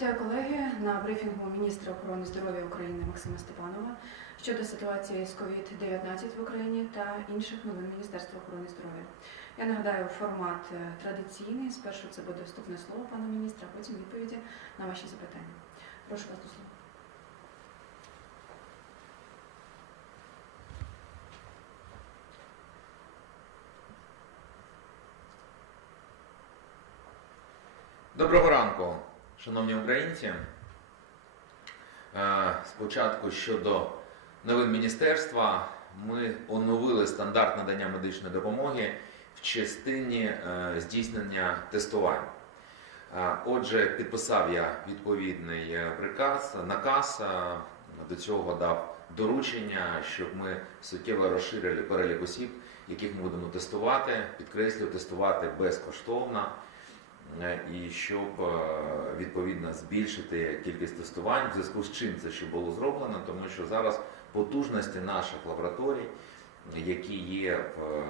Вітаю колеги на брифінгу міністра охорони здоров'я України Максима Степанова щодо ситуації з COVID-19 в Україні та інших новин Міністерства охорони здоров'я. Я нагадаю, формат е, традиційний. Спершу це буде вступне слово пана міністра, а потім відповіді на ваші запитання. Прошу вас до слова. Доброго ранку, шановні українці. Е, Спочатку щодо новин міністерства, ми оновили стандарт надання медичної допомоги в частині е, здійснення тестувань. Е, Отже, підписав я відповідний приказ, наказ. До цього дав доручення, щоб ми суттєво розширили перелік осіб, яких ми будемо тестувати. Підкреслюю, тестувати безкоштовно. Е, і щоб е, відповідно збільшити кількість тестувань, в зв'язку з чим це ще було зроблено, тому що зараз потужності наших лабораторій, які є в е,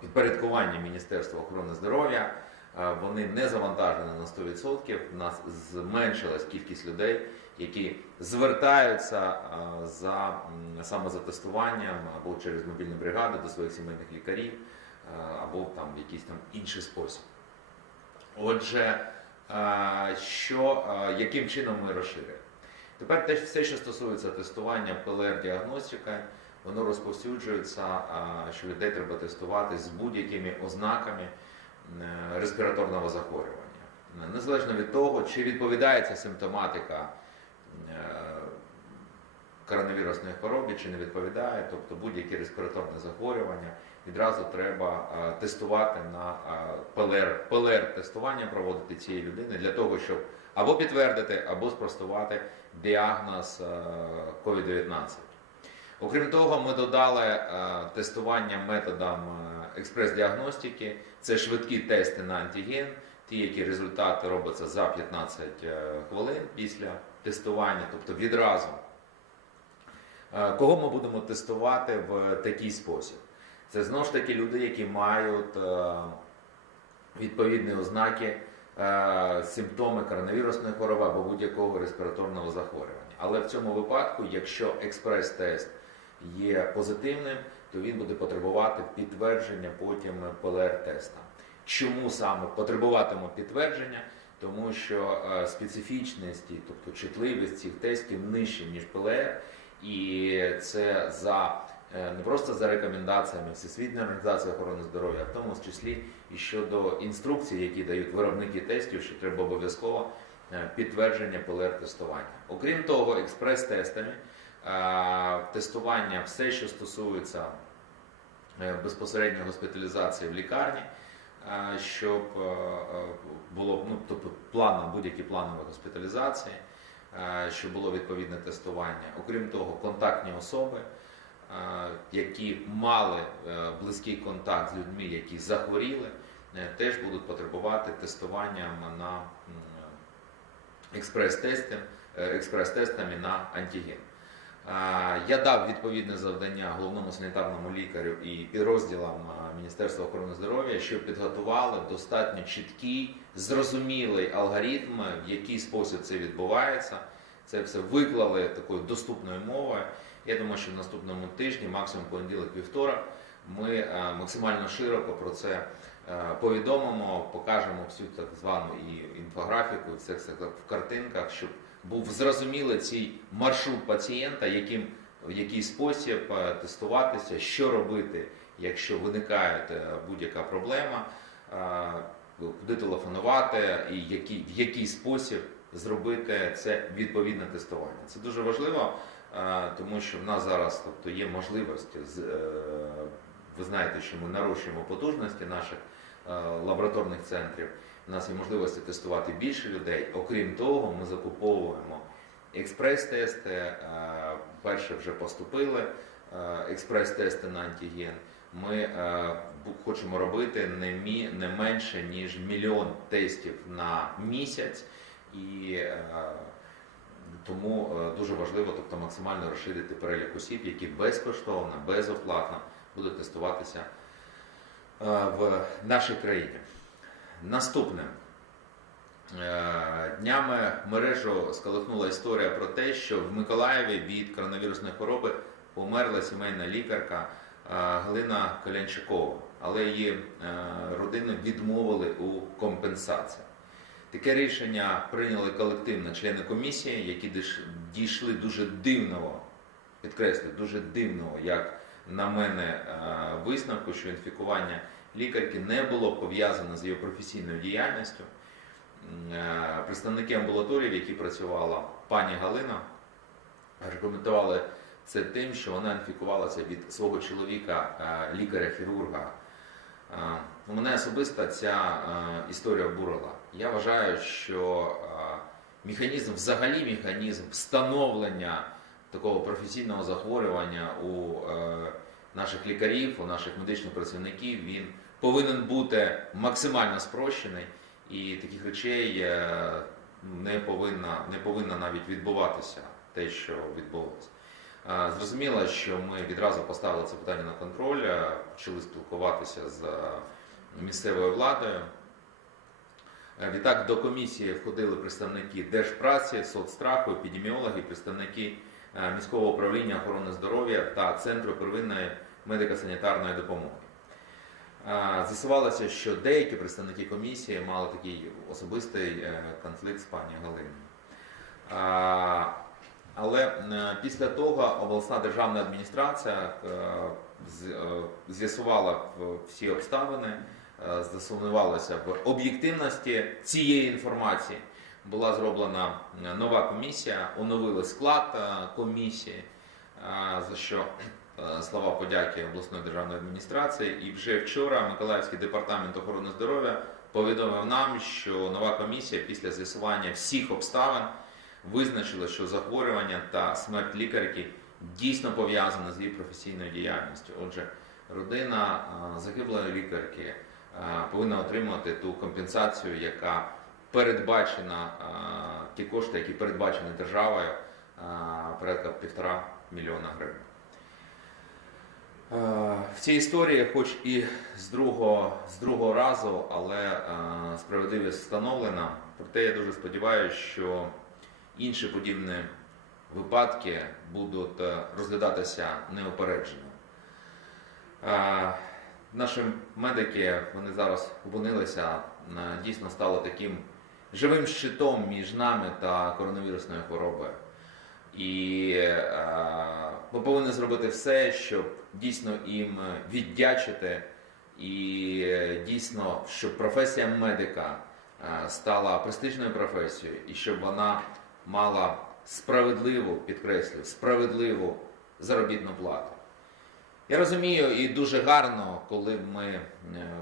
підпорядкуванні Міністерства охорони здоров'я, вони не завантажені на 100%. У нас зменшилась кількість людей, які звертаються за саме за тестуванням або через мобільні бригади до своїх сімейних лікарів, або там в якийсь там інший спосіб. Отже, що, яким чином ми розширили? Тепер те, все, що стосується тестування ПЛР-діагностика, воно розповсюджується, що людей треба тестувати з будь-якими ознаками е, респіраторного захворювання. Незалежно від того, чи відповідає ця симптоматика е, коронавірусній хворобі, чи не відповідає, тобто будь-які респіраторне захворювання, відразу треба тестувати на ПЛР, ПЛР-тестування проводити цієї людини для того, щоб або підтвердити, або спростувати діагноз е, COVID-19. Окрім того, ми додали тестування методом е, експрес-діагностики. Це швидкі тести на антиген, ті, які результати робляться за 15 е, хвилин після тестування, тобто відразу. Е, Кого ми будемо тестувати в такий спосіб? Це знову ж таки люди, які мають е, відповідні ознаки, е, симптоми коронавірусної хвороби або будь-якого респіраторного захворювання. Але в цьому випадку, якщо експрес-тест є позитивним, то він буде потребувати підтвердження потім ПЛР-теста. Чому саме потребуватиме підтвердження? Тому що е, специфічність, тобто чутливість цих тестів нижче, ніж ПЛР, і це за не просто за рекомендаціями Всесвітньої організації охорони здоров'я, а в тому числі і щодо інструкцій, які дають виробники тестів, що треба обов'язково е, підтвердження ПЛР-тестування. Окрім того, експрес-тестами е, тестування все, що стосується е, безпосередньо госпіталізації в лікарні, е, щоб е, е, було ну, тобто план, будь-які планові госпіталізації, е, щоб було відповідне тестування. Окрім того, контактні особи, е, які мали е, близький контакт з людьми, які захворіли, е, теж будуть потребувати тестування на експрес-тестам, е, експрес-тестами на антиген. Е, Я дав відповідне завдання головному санітарному лікарю і підрозділам е, Міністерства охорони здоров'я, щоб підготували достатньо чіткий, зрозумілий алгоритм, в який спосіб це відбувається. Це все виклали такою доступною мовою. Я думаю, що в наступному тижні, максимум понеділок, вівторок, ми е, максимально широко про це е, повідомимо, покажемо всю так звану і інфографіку, це все в картинках, щоб був зрозумілий цей маршрут пацієнта, яким в який спосіб е, тестуватися, що робити, якщо виникає будь-яка проблема, куди телефонувати і в який спосіб зробити це відповідне тестування. Це дуже важливо, тому що в нас зараз тобто, є можливості е, Ви знаєте, що ми нарощуємо потужності наших е, лабораторних центрів. У нас є можливості тестувати більше людей. Окрім того, ми закуповуємо експрес-тести. е, Перше вже поступили експрес-тести на антиген. Ми хочемо робити не, менше ніж мільйон тестів на місяць, і тому е, дуже важливо, тобто максимально розширити перелік осіб, які безкоштовно, безоплатно будуть тестуватися е, в нашій країні. Наступне Е, Днями мережу сколихнула історія про те, що в Миколаєві від коронавірусної хвороби померла сімейна лікарка Галина Колянчикова, але її родину відмовили у компенсації. Таке рішення прийняли колективно члени комісії, які дійшли дуже дивного, підкреслю, дуже дивного, як на мене, е, висновку, що інфікування лікарки не було пов'язане з її професійною діяльністю. Е, Представники амбулаторії, в якій працювала пані Галина, аргументували це тим, що вона інфікувалася від свого чоловіка, е, лікаря-хірурга. Е, ну, Мене особисто ця історія обурила. Я вважаю, що механізм, взагалі механізм встановлення такого професійного захворювання у е, наших лікарів, у наших медичних працівників, він повинен бути максимально спрощений, і таких речей е, не повинна, не повинна навіть відбуватися те, що відбулося. Е, Зрозуміло, що ми відразу поставили це питання на контроль, е, почали спілкуватися з місцевою владою. Е, Відтак до комісії входили представники Держпраці, соцстраху, епідеміологи, представники міського управління охорони здоров'я та Центру первинної медико-санітарної допомоги. З'ясувалося, що деякі представники комісії мали такий особистий конфлікт з пані Галиною. Після того обласна державна адміністрація е, е, з'ясувала всі обставини, е, засумнівалася в об'єктивності цієї інформації. Була зроблена нова комісія, оновили склад комісії, за що слова подяки обласної державної адміністрації. І вже вчора Миколаївський департамент охорони здоров'я повідомив нам, що нова комісія після з'ясування всіх обставин визначила, що захворювання та смерть лікарки дійсно пов'язана з її професійною діяльністю. Отже, родина загиблої лікарки повинна отримати ту компенсацію, яка передбачена, ті кошти, які передбачені державою, порядка півтора мільйона гривень. В цій історії, хоч і з другого, з другого разу, але справедливість встановлена. Проте я дуже сподіваюся, що інші подібні випадки будуть е, розглядатися неупереджено. Е, Наші медики вони зараз опинилися, е, дійсно стали таким живим щитом між нами та коронавірусною хворобою. І ми повинні зробити все, щоб дійсно їм віддячити, і дійсно, щоб професія медика стала престижною професією, і щоб вона мала справедливу, підкреслюю, справедливу заробітну плату. Я розумію, і дуже гарно, коли ми е,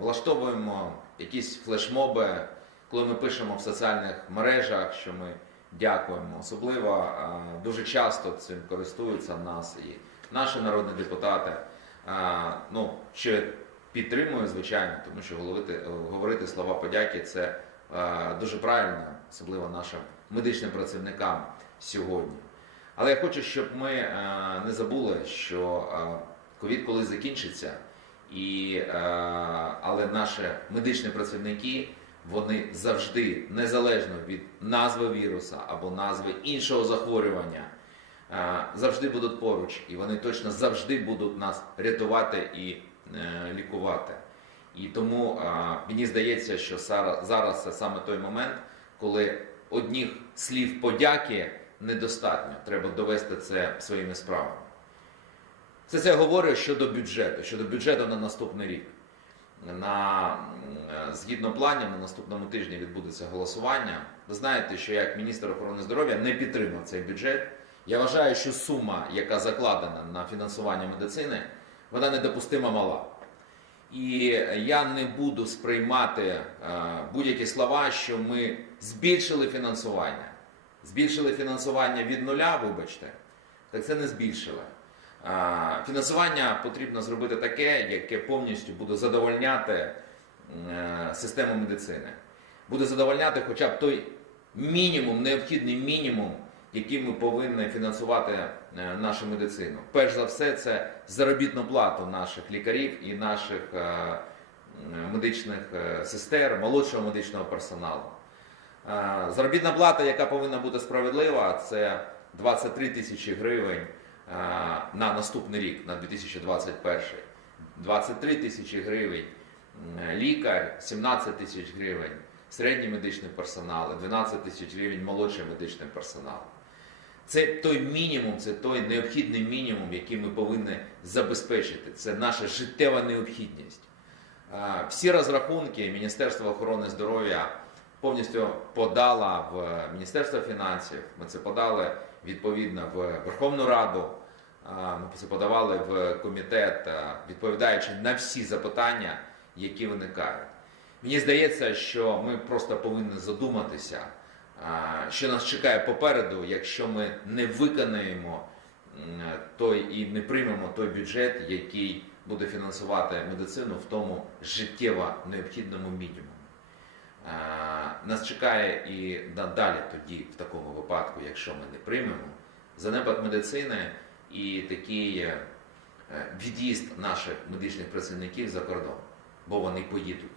влаштовуємо якісь флешмоби, коли ми пишемо в соціальних мережах, що ми дякуємо. Особливо дуже часто цим користуються нас і наші народні депутати. Ну, що підтримую, звичайно, тому що говорити, слова подяки це дуже правильно, особливо нашим медичним працівникам сьогодні. Але я хочу, щоб ми е, не забули, що е, ковід колись закінчиться, і, е, але наші медичні працівники вони завжди, незалежно від назви віруса або назви іншого захворювання, завжди будуть поруч, і вони точно завжди будуть нас рятувати і лікувати. І тому мені здається, що зараз це саме той момент, коли одних слів подяки недостатньо. Треба довести це своїми справами. Це я говорю щодо бюджету, щодо бюджету на наступний рік. На, згідно планів, на наступному тижні відбудеться голосування. Ви знаєте, що я як міністр охорони здоров'я не підтримав цей бюджет. Я вважаю, що сума, яка закладена на фінансування медицини, вона недопустимо мала. І я не буду сприймати е, будь-які слова, що ми збільшили фінансування. Збільшили фінансування від нуля, вибачте, так це не збільшили. Фінансування потрібно зробити таке, яке повністю буде задовольняти е, систему медицини. Буде задовольняти хоча б той мінімум, необхідний мінімум, який ми повинні фінансувати е, нашу медицину. Перш за все, це заробітну плату наших лікарів і наших е, медичних е, сестер, молодшого медичного персоналу. Заробітна плата, яка повинна бути справедлива, це 23 тисячі гривень на наступний рік, на 2021. 23 тисячі гривень лікар, 17 тисяч гривень середній медичний персонал, 12 тисяч гривень молодший медичний персонал. Це той мінімум, це той необхідний мінімум, який ми повинні забезпечити. Це наша життєва необхідність. Всі розрахунки Міністерства охорони здоров'я повністю подала в Міністерство фінансів. Ми це подали відповідно в Верховну Раду. Ми це подавали в комітет, відповідаючи на всі запитання, які виникають. Мені здається, що ми просто повинні задуматися, що нас чекає попереду, якщо ми не виконаємо той і не приймемо той бюджет, який буде фінансувати медицину в тому життєво необхідному мінімумі. Нас чекає і надалі тоді, в такому випадку, якщо ми не приймемо, занепад медицини і такий е, від'їзд наших медичних працівників за кордон, бо вони поїдуть.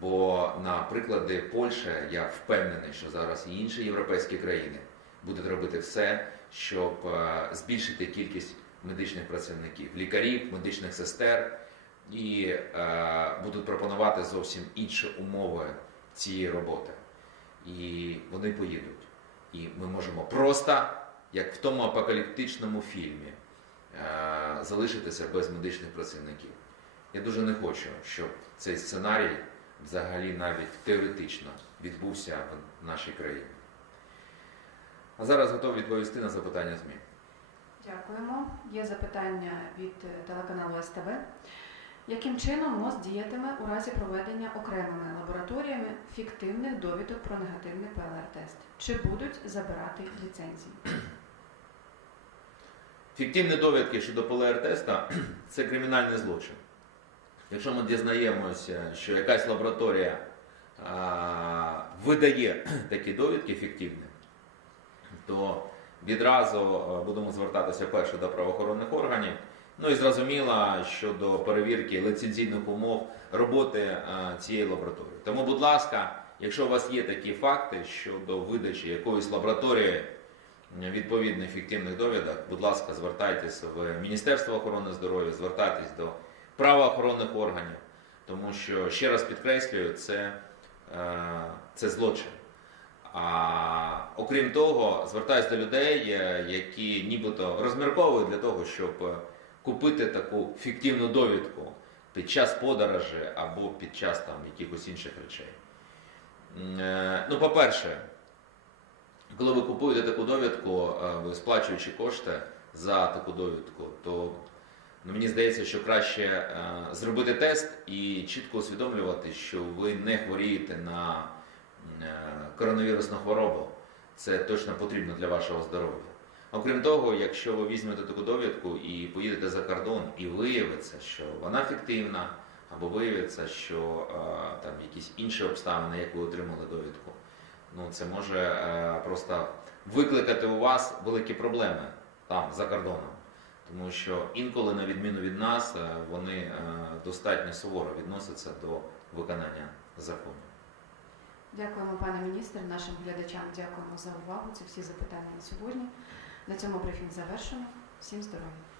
Бо на приклади Польщі я впевнений, що зараз і інші європейські країни будуть робити все, щоб е, збільшити кількість медичних працівників, лікарів, медичних сестер, і е, будуть пропонувати зовсім інші умови цієї роботи. І вони поїдуть. І ми можемо просто, як в тому апокаліптичному фільмі, е, залишитися без медичних працівників. Я дуже не хочу, щоб цей сценарій взагалі навіть теоретично відбувся в нашій країні. А зараз готовий відповісти на запитання ЗМІ. Дякуємо. Є запитання від е, телеканалу СТБ. Яким чином МОЗ діятиме у разі проведення окремими лабораторіями фіктивних довідок про негативний ПЛР-тест? Чи будуть забирати ліцензії? Фіктивні довідки щодо ПЛР-теста це кримінальний злочин. Якщо ми дізнаємося, що якась лабораторія видає такі довідки фіктивні, то відразу будемо звертатися перше до правоохоронних органів. Ну і зрозуміло щодо перевірки лицензійних умов роботи цієї лабораторії. Тому, будь ласка, якщо у вас є такі факти щодо видачі якоїсь лабораторії відповідних фіктивних довідок, будь ласка, звертайтеся в Міністерство охорони здоров'я, звертайтесь до правоохоронних органів, тому що, ще раз підкреслюю, це, е, це злочин. А окрім того, звертаюся до людей, е, які нібито розмірковують для того, щоб е, купити таку фіктивну довідку під час подорожі або під час там якихось інших речей. Ну, по-перше, коли ви купуєте таку довідку, ви сплачуючи кошти за таку довідку, то ну, мені здається, що краще е, зробити тест і чітко усвідомлювати, що ви не хворієте на е, коронавірусну хворобу. Це точно потрібно для вашого здоров'я. Окрім того, якщо ви візьмете таку довідку і поїдете за кордон, і виявиться, що вона фіктивна, або виявиться, що е, там якісь інші обставини, як ви отримали довідку, ну це може просто викликати у вас великі проблеми там за кордоном. Тому що інколи, на відміну від нас, е, вони е, достатньо суворо відносяться до виконання закону. Дякуємо, пане міністр. Нашим глядачам дякуємо за увагу. Це всі запитання на сьогодні. На цьому брифінг завершено. Всім здоров'я.